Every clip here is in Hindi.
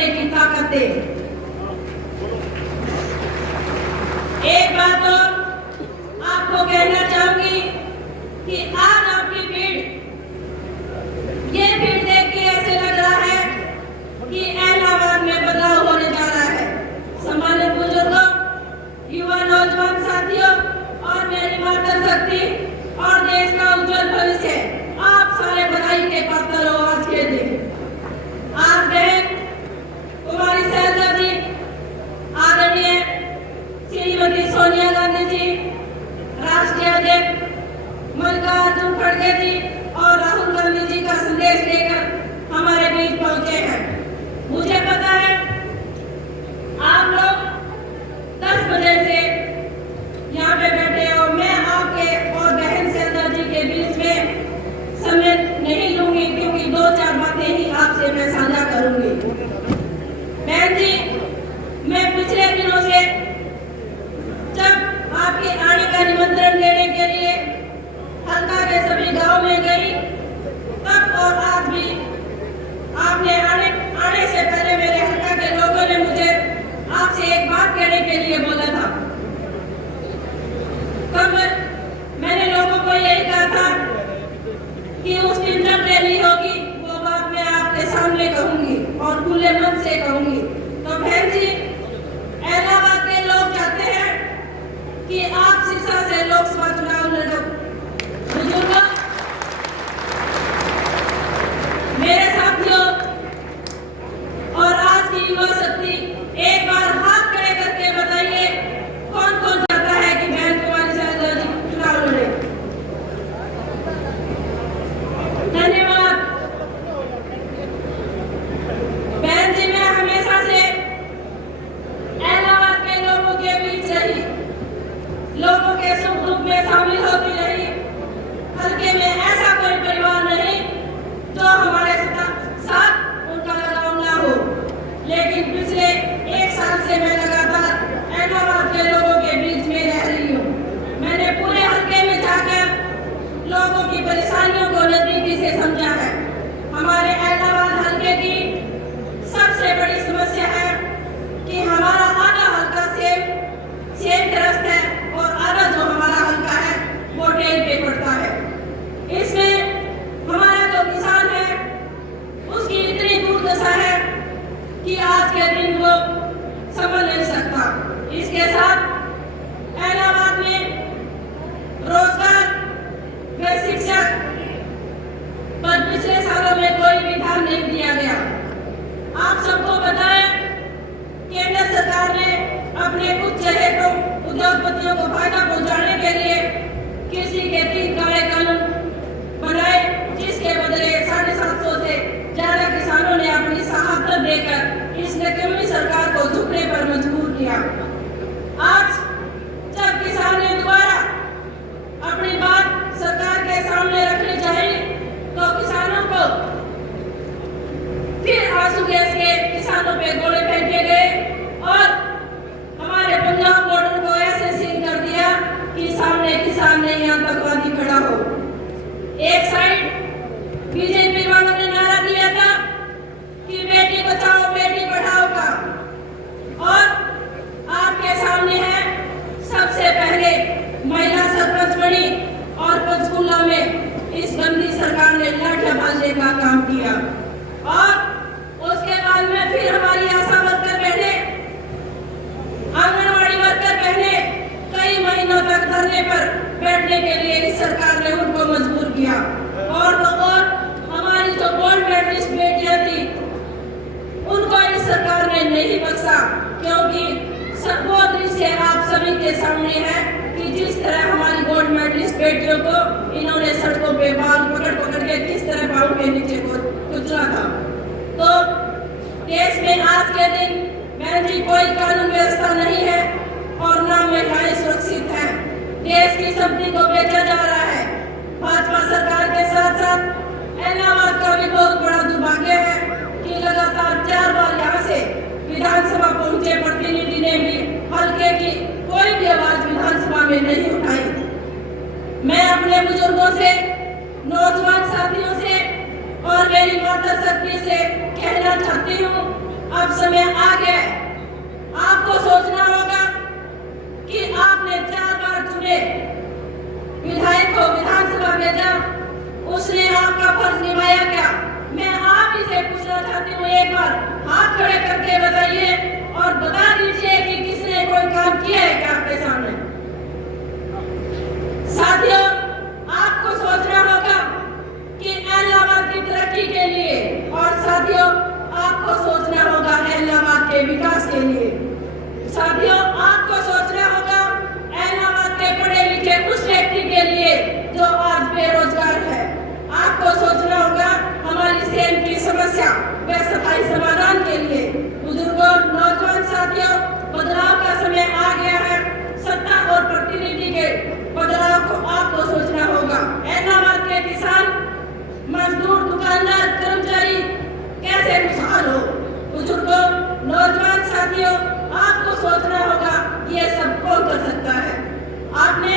करने की ताकत दे। एक बात और आपको कहना चाहूंगी कि आज आपकी भीड़, ये भीड़ देख के ऐसे लग रहा है कि इलाहाबाद में बदलाव होने जा रहा है। सम्मानित बुजुर्गों, युवा नौजवान साथियों और मेरी मातृशक्ति और देश का उज्जवल भविष्य, आप सारे बधाई के पात्र हो। आज के दिन आज बहन कुमारी शैलजा जी, आदरणीय श्रीमती सोनिया गांधी जी, राष्ट्रीय अध्यक्ष मल्लिकार्जुन खड़गे जी और राहुल गांधी जी का संदेश लेकर हमारे बीच पहुंचे हैं। मुझे पता है आप लोग 10 बजे से यहाँ पे बैठे हो। मैं आपके और बहन शैलजा जी के बीच में समय नहीं लूंगी, क्योंकि 2-4 बातें ही आपसे मैं साझा करूंगी। बहन जी, मैं पिछले दिनों से जब आपके आने का निमंत्रण देने के लिए हल्का के सभी गांव में गई, तब और आज भी आपने आने से पहले मेरे हल्का के लोगों ने मुझे आपसे एक बात कहने के लिए बोला था। तब मैंने लोगों को यही कहा था कि उस दिन जब रैली होगी वो बात मैं आपके सामने कहूंगी और खुले मन से कहूंगी। तो बहन जी, इलाहाबाद के लोग चाहते हैं कि आप शिक्षा से लोकसभा चुनाव लड़ो। बुजुर्गों, मेरे साथियों और आज की युवा शक्ति, एक बार हाथ खड़े करके बताइए कौन कौन चाहता है कि बहन कुमारी शैलजा जी चुनाव लड़े। धन्यवाद। बहन जी, मैं हमेशा से इलाहाबाद के लोगों के बीच रही, लोगों के सुख दुख में शामिल होती रही। हल्के में ऐसा कोई परिवार नहीं जो हमारे साथ उनका लगाव ना हो, लेकिन पिछले 1 साल से मैं लगातार इलाहाबाद के लोगों के बीच में रह रही हूँ। मैंने पूरे हल्के में जाकर लोगों की परेशानियों को नजदीकी से समझा है। हमारे इलाहाबाद हल्के की सबसे बड़ी समस्या है कि हमारा आधा हल्का सेम ग्रस्त है और आधा जो हमारा हल्का है वो टेल पे पड़ता है। इसमें हमारा जो किसान है उसकी इतनी दुर्दशा है कि आज के दिन वो समझ नहीं सकता। इसके साथ इलाहाबाद में रोजगार व शिक्षा पर पिछले सालों में कोई भी ध्यान नहीं दिया गया। आप सबको बताएं, केंद्र सरकार ने अपने कुछ चहेतों उद्योगपतियों को फायदा पहुंचाने के लिए कृषि के 3 काले कानून बनाए, जिसके बदले 750 से ज्यादा किसानों ने अपनी शहादत देकर इस नकमी सरकार को झुकने पर मजबूर किया। आज जब किसान ने दोबारा अपनी बात सरकार के सामने रखनी चाहिए, तो किसानों को फिर आंसू गैस के किसानों पे गोले फेंके गए और हमारे पंजाब बॉर्डर को ऐसे सील कर दिया कि सामने किसान नहीं, आतंकवादी खड़ा हो। एक साइड बीजेपी वालों ने नारा दिया था कि बेटी बचाओ बेटी पढ़ाओ का, और आपके सामने है सबसे पहले महिला सरपंच बनी और पंचकूला में इस गंदी सरकार ने लाठियां बांधने का काम किया। और उसके बाद में फिर हमारी आशा वर्कर बहने, आंगनवाड़ी वर्कर बहने कई महीनों तक धरने पर बैठने के लिए इस सरकार ने उनको मजबूर किया। और तो और हमारी जो गोल्ड मेडलिस्ट बेटियां थी उनको इस सरकार ने नहीं बख्शा, क्योंकि वो दृश्य आप सभी के सामने है कि जिस तरह हमारी गोल्ड मेडलिस्ट बेटियों को इन्होंने सड़कों पे बाल पकड़ पकड़ के किस तरह पाँव के नीचे को कुचला था। तो देश में आज के दिन बहन जी कोई कानून व्यवस्था नहीं है और ना महिलाएं सुरक्षित हैं। देश की संपत्ति को बेचा जा रहा है। भाजपा सरकार के साथ साथ इलाहाबाद का भी बहुत बड़ा दुर्भाग्य है कि लगातार 4 बार यहाँ से विधानसभा पहुंचे प्रतिनिधि ने भी हल्के की कोई भी आवाज विधानसभा में नहीं उठाई। मैं अपने बुजुर्गों से, नौजवान साथियों से और मेरी मातृशक्ति से कहना चाहती हूँ अब समय आ गया है, आपको सोचना होगा कि आपने 4 बार चुने विधायक को विधानसभा भेजा, उसने आपका फर्ज निभाया क्या? मैं आप ही से पूछना चाहती हूँ, एक बार हाथ खड़े करके बताइए और बता दीजिए कि किसने कोई काम किया है क्या आपके सामने। साथियों, आपको सोचना होगा कि इलाहाबाद की तरक्की के लिए, और साथियों आपको सोचना होगा इलाहाबाद के विकास के लिए। साथियों, आपको सोचना होगा इलाहाबाद के पढ़े लिखे उस व्यक्ति के लिए जो आज बेरोजगार है। आपको सोचना होगा हमारी सेहत की समस्या व सफाई समाधान के लिए। बुजुर्गों, नौजवान साथियों, बदलाव का समय आ गया है। सत्ता और प्रतिनिधि के बदलाव को आपको सोचना होगा। इलाहाबाद के किसान, मजदूर, दुकानदार, कर्मचारी कैसे खुशहाल हो। बुजुर्गों, नौजवान साथियों, आपको सोचना होगा ये सब कौन कर सकता है। आपने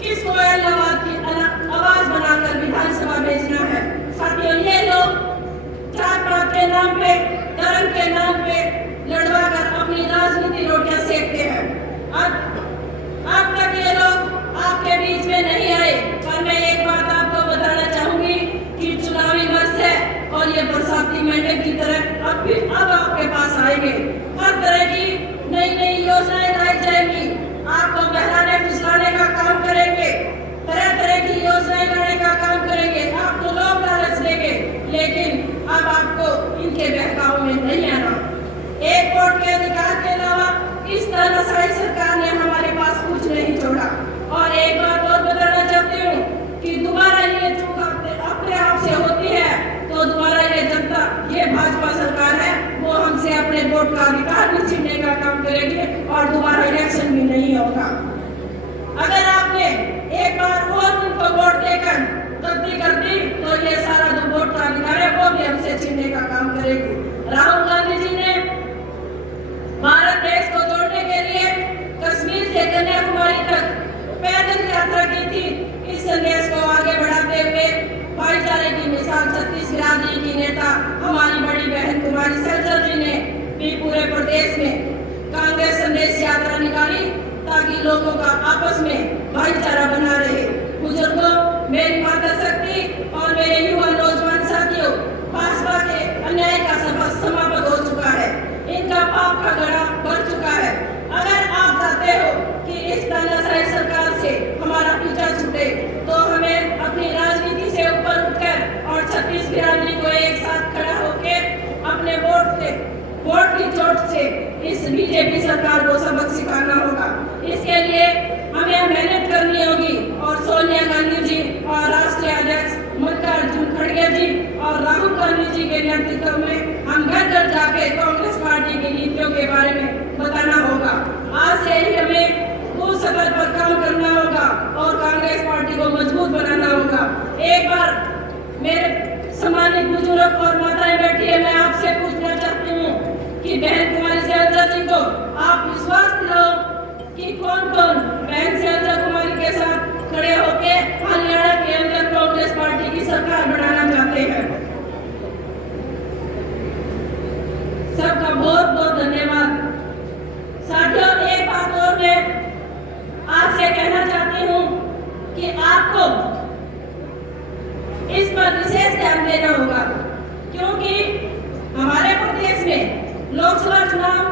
किसको इलाहाबाद की आवाज बनाकर विधानसभा भेजना है। साथियों, ये लोग जात पात के नाम पे, धर्म के नाम पे लड़वा कर अपनी राजनीति रोटियां सेकते हैं। अब तक ये लोग आपके बीच में नहीं आए, पर मैं एक बात आपको बताना चाहूंगी कि चुनावी वर्ष है और ये बरसाती मेंढक की तरह अब आपके पास आएंगे। हर तरह की नई नई योजनाएं लाई जाएंगी, आपको बहलाने फुसलाने का काम करेंगे, तरह तरह की योजनाएं लाने का काम करेंगे, आपको लोग लालच देंगे, लेकिन अब आपको इनके बहकाव में नहीं आना। एक वोट के अधिकार के अलावा इस तानाशाही सरकार ने हमारे पास कुछ नहीं छोड़ा। और एक बात और बताना चाहती हूँ कि दोबारा ये चूक अपने आप से होती है तो दोबारा ये जनता, ये भाजपा सरकार है, वो हमसे अपने वोट का अधिकार भी छीनने का काम करेगी और दोबारा इलेक्शन भी नहीं होगा। अगर आपने एक बार और उनको वोट देकर गलती कर दी तो ये सारा जो वोट का अधिकार है वो भी हमसे छीनने का काम करेगी। राहुल गांधी जी ने भारत देश को जोड़ने के लिए कश्मीर से कन्याकुमारी तक पैदल यात्रा की थी। इस संदेश को आगे बढ़ाते हुए भाईचारे की मिसाल छत्तीस बिरादरी की नेता हमारी बड़ी बहन कुमारी सैलजल जी ने भी पूरे प्रदेश में कांग्रेस संदेश यात्रा निकाली ताकि लोगों का आपस में भाईचारा बना रहे। बुजुर्गों, मेरी माता शक्ति और मेरे युवा नौजवान साथियों, भाजपा के अन्याय का समाप्त हो चुका है, इनका पाप का घड़ा भर चुका है। अगर आप चाहते हो कि इस तानाशाही सरकार से हमारा पीछा छूटे तो हमें अपनी राजनीति से ऊपर उठकर और छत्तीस बिरादरी को एक साथ खड़ा होकर अपने वोट की चोट से इस बीजेपी सरकार को सबक सिखाना होगा। इसके लिए हमें मेहनत करनी होगी और सोनिया गांधी जी और राष्ट्रीय अध्यक्ष मल्लिकार्जुन खड़गे जी और राहुल गांधी जी के नेतृत्व में हम घर घर जाके कांग्रेस पार्टी की नीतियों के बारे में बताना होगा। आज से ही हमें बूथ स्तर पर काम करना होगा और कांग्रेस पार्टी को मजबूत बनाना होगा। एक बार मेरे सम्मानित बुजुर्ग और माताएं बैठी है, मैं आपसे पूछना चाहती हूँ कि बहन कुमारी सैलजल जी को आप विश्वास दिलाओ कि कौन कौन बहन सैलजल कुमारी के साथ खड़े होकर हरियाणा के अंदर कांग्रेस पार्टी की सरकार बनाना चाहते हैं। सबका बहुत बहुत धन्यवाद। साथियों, एक बात और मैं आपसे कहना चाहती हूँ कि आपको इस पर विशेष ध्यान देना होगा, क्योंकि हमारे प्रदेश में लोकसभा चुनाव